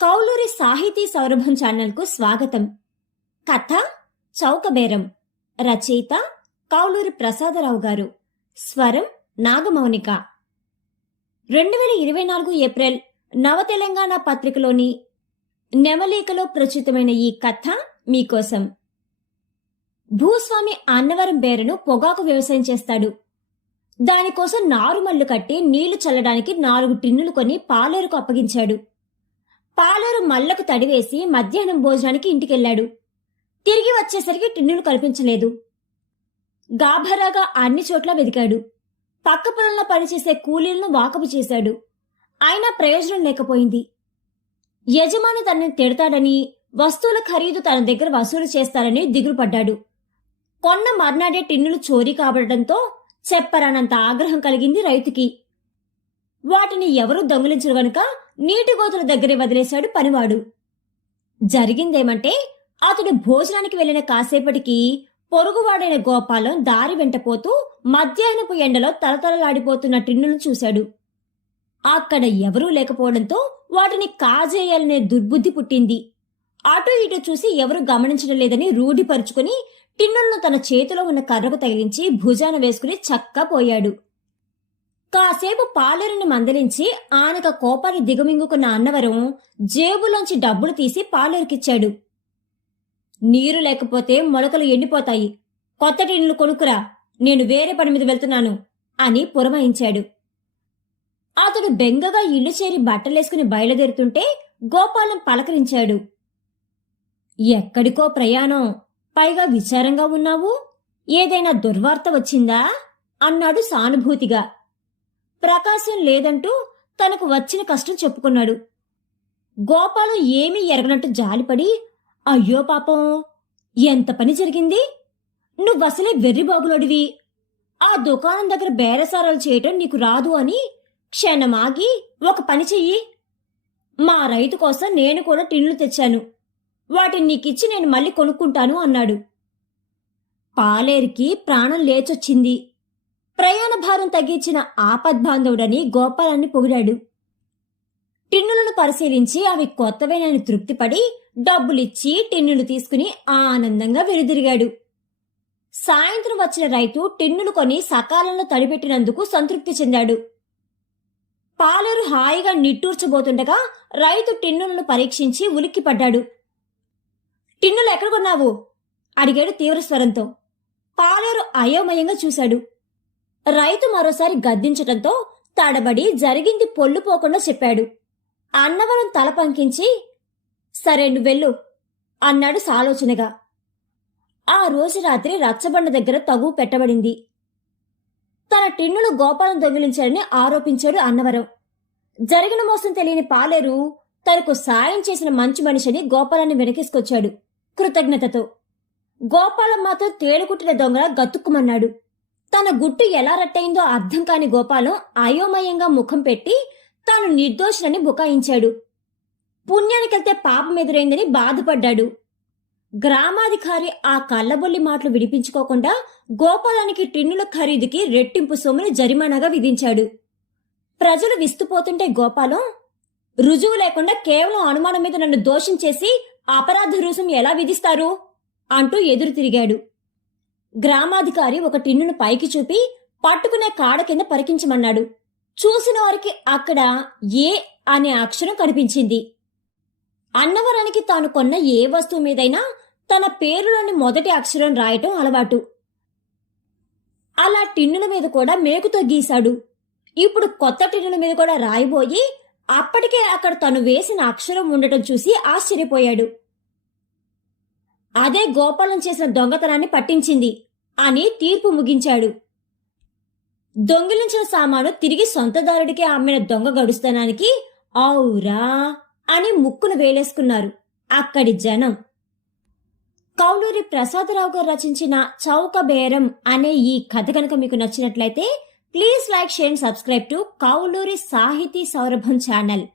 కౌలూరి సాహితీ సౌరభం ఛానల్కు స్వాగతం. కథ చౌకబేరం. రచయిత కౌలూరి ప్రసాదరావు గారు. స్వరం నాగమౌనిక. 2024 ఏప్రిల్ నవ తెలంగాణ పత్రికలోని నెమలికలో ప్రచురితమైన ఈ కథ మీకోసం. భూస్వామి అన్నవరం బేరను పొగాకు వ్యవసాయం చేస్తాడు. దానికోసం నారుమల్లు కట్టి నీళ్లు చల్లడానికి 4 టిన్నులు కొని పాలేరుకు అప్పగించాడు. పాలేరు మల్లకు తడివేసి మధ్యాహ్నం భోజనానికి ఇంటికెళ్లాడు. తిరిగి వచ్చేసరికి టిన్నులు కనిపించలేదు. గాభరాగా అన్ని చోట్ల వెదికాడు. పక్క పొలంలో పనిచేసే కూలీలను వాకపు చేశాడు. అయినా ప్రయోజనం లేకపోయింది. యజమాని తనని తిడతాడని, వస్తువుల ఖరీదు తన దగ్గర వసూలు చేస్తారని దిగులుపడ్డాడు. కొన్న మర్నాడే టిన్నులు చోరీ కాబడటంతో చెప్పరానంత ఆగ్రహం కలిగింది రైతుకి. వాటిని ఎవరూ దొంగిలించరు గనుక నీటి గోతుల దగ్గరే వదిలేశాడు పనివాడు. జరిగిందేమంటే, అతడు భోజనానికి వెళ్లిన కాసేపటికి పొరుగువాడైన గోపాలం దారి వెంటపోతూ మధ్యాహ్నపు ఎండలో తలతలలాడిపోతున్న టిన్నులను చూశాడు. అక్కడ ఎవరూ లేకపోవడంతో వాటిని కాజేయాలనే దుర్బుద్ధి పుట్టింది. అటు ఇటు చూసి ఎవరూ గమనించడం లేదని రూఢిపరుచుకుని టిన్నులను తన చేతిలో ఉన్న కర్రకు తగిలించి భుజాన వేసుకుని చక్కా పోయాడు. కాసేపు పాలేరుని మందలించి ఆనక కోపాన్ని దిగమింగుకున్న అన్నవరం జేబులోంచి డబ్బులు తీసి పాలేరుకిచ్చాడు. నీరు లేకపోతే మొలకలు ఎండిపోతాయి, కొత్త టిన్నులు కొనుక్కురా, నేను వేరే పని మీద వెళ్తున్నాను అని పురమాయించాడు. అతడు బెంగగా ఇల్లు చేరి బట్టలేసుకుని బయలుదేరుతుంటే గోపాలం పలకరించాడు. ఎక్కడికో ప్రయాణం, పైగా విచారంగా ఉన్నావు, ఏదైనా దుర్వార్త వచ్చిందా అన్నాడు సానుభూతిగా. ప్రకాశం లేదంటూ తనకు వచ్చిన కష్టం చెప్పుకున్నాడు. గోపాలం ఏమీ ఎరగనట్టు జాలిపడి, అయ్యో పాపం, ఎంత పని జరిగింది, నువ్వసలే వెర్రిబాగులోడివి, ఆ దుకాణం దగ్గర బేరసారాలు చేయటం నీకు రాదు అని క్షణమాగి ఒక పని చెయ్యి, మా రైతు కోసం నేను కూడా టిన్నులు తెచ్చాను, వాటిని నీకిచ్చి నేను మళ్ళీ కొనుక్కుంటాను అన్నాడు. పాలేరికి ప్రాణం లేచొచ్చింది. ప్రయాణ భారం తగ్గించిన ఆపద్బాంధవుడని గోపాలాన్ని పొగిడాడు. టిన్నులను పరిశీలించి అవి కొత్తవేనని తృప్తిపడి డబ్బులిచ్చి టిన్నులు తీసుకుని ఆనందంగా వెనుదిరిగాడు. సాయంత్రం వచ్చిన రైతు టిన్నులు కొని సకాలంలో తడిపెట్టినందుకు సంతృప్తి చెందాడు. పాలేరు హాయిగా నిట్టూర్చబోతుండగా రైతు టిన్నులను పరీక్షించి ఉలిక్కిపడ్డాడు. టిన్నులు ఎక్కడ కొన్నావు అడిగాడు తీవ్రస్వరంతో. పాలేరు అయోమయంగా చూశాడు. రైతు మరోసారి గద్దించటంతో తడబడి జరిగింది పొల్లు పోకుండా చెప్పాడు. అన్నవరం తల పంకించి, సరే నువ్వెళ్ళు అన్నాడు సాలోచనగా. ఆ రోజు రాత్రి రచ్చబండ దగ్గర తగు పెట్టబడింది. తన టిన్నులు గోపాలం దొంగిలించారని ఆరోపించాడు అన్నవరం. జరిగిన మోసం తెలియని పాలేరు తనకు సాయం చేసిన మంచి మనిషిని గోపాలాన్ని వెనకేసుకొచ్చాడు కృతజ్ఞతతో. గోపాలం మాత్రం తేడుకుట్టిన దొంగల గతుక్కుమన్నాడు. తన గుట్టు ఎలా రట్టయిందో అర్థం కాని గోపాలం అయోమయంగా ముఖం పెట్టి తాను నిర్దోషులని బుకాయించాడు. పుణ్యానికెళ్తే పాపం ఎదురైందని బాధపడ్డాడు. గ్రామాధికారి ఆ కళ్ళబొల్లి మాటలు విడిపించుకోకుండా గోపాలానికి టిన్నుల ఖరీదుకి రెట్టింపు సొమ్ముని జరిమానాగా విధించాడు. ప్రజలు విస్తుపోతుంటే గోపాలం, రుజువు లేకుండా కేవలం అనుమానం మీద నన్ను దోషం చేసి అపరాధ రుసుం ఎలా విధిస్తారు అంటూ ఎదురు తిరిగాడు. గ్రామాధికారి ఒక టిన్నును పైకి చూపి పట్టుకునే కాడ కింద పరికించమన్నాడు. చూసిన వారికి అక్కడ ఏ అనే అక్షరం కనిపించింది. అన్నవరానికి తాను కొన్న ఏ వస్తువు మీదైనా తన పేరులోని మొదటి అక్షరం రాయటం అలవాటు. అలా టిన్నుల మీద కూడా మేకుతో గీశాడు. ఇప్పుడు కొత్త టిన్నుల మీద కూడా రాయబోయి అప్పటికే అక్కడ తను వేసిన అక్షరం ఉండటం చూసి ఆశ్చర్యపోయాడు. అదే గోపాలం చేసిన దొంగతనాన్ని పట్టించింది అని తీర్పు ముగించాడు. దొంగిలించిన సామాను తిరిగి సొంతదారుడికే అమ్మిన దొంగ గడుస్తనానికి ఔరా అని ముక్కును వేలేసుకున్నారు అక్కడి జనం. కౌలూరి ప్రసాదరావు గారు రచించిన చౌకబేరం అనే ఈ కథ కనుక మీకు నచ్చినట్లయితే please like, share, subscribe to Kauluri Sahiti Saurabham channel.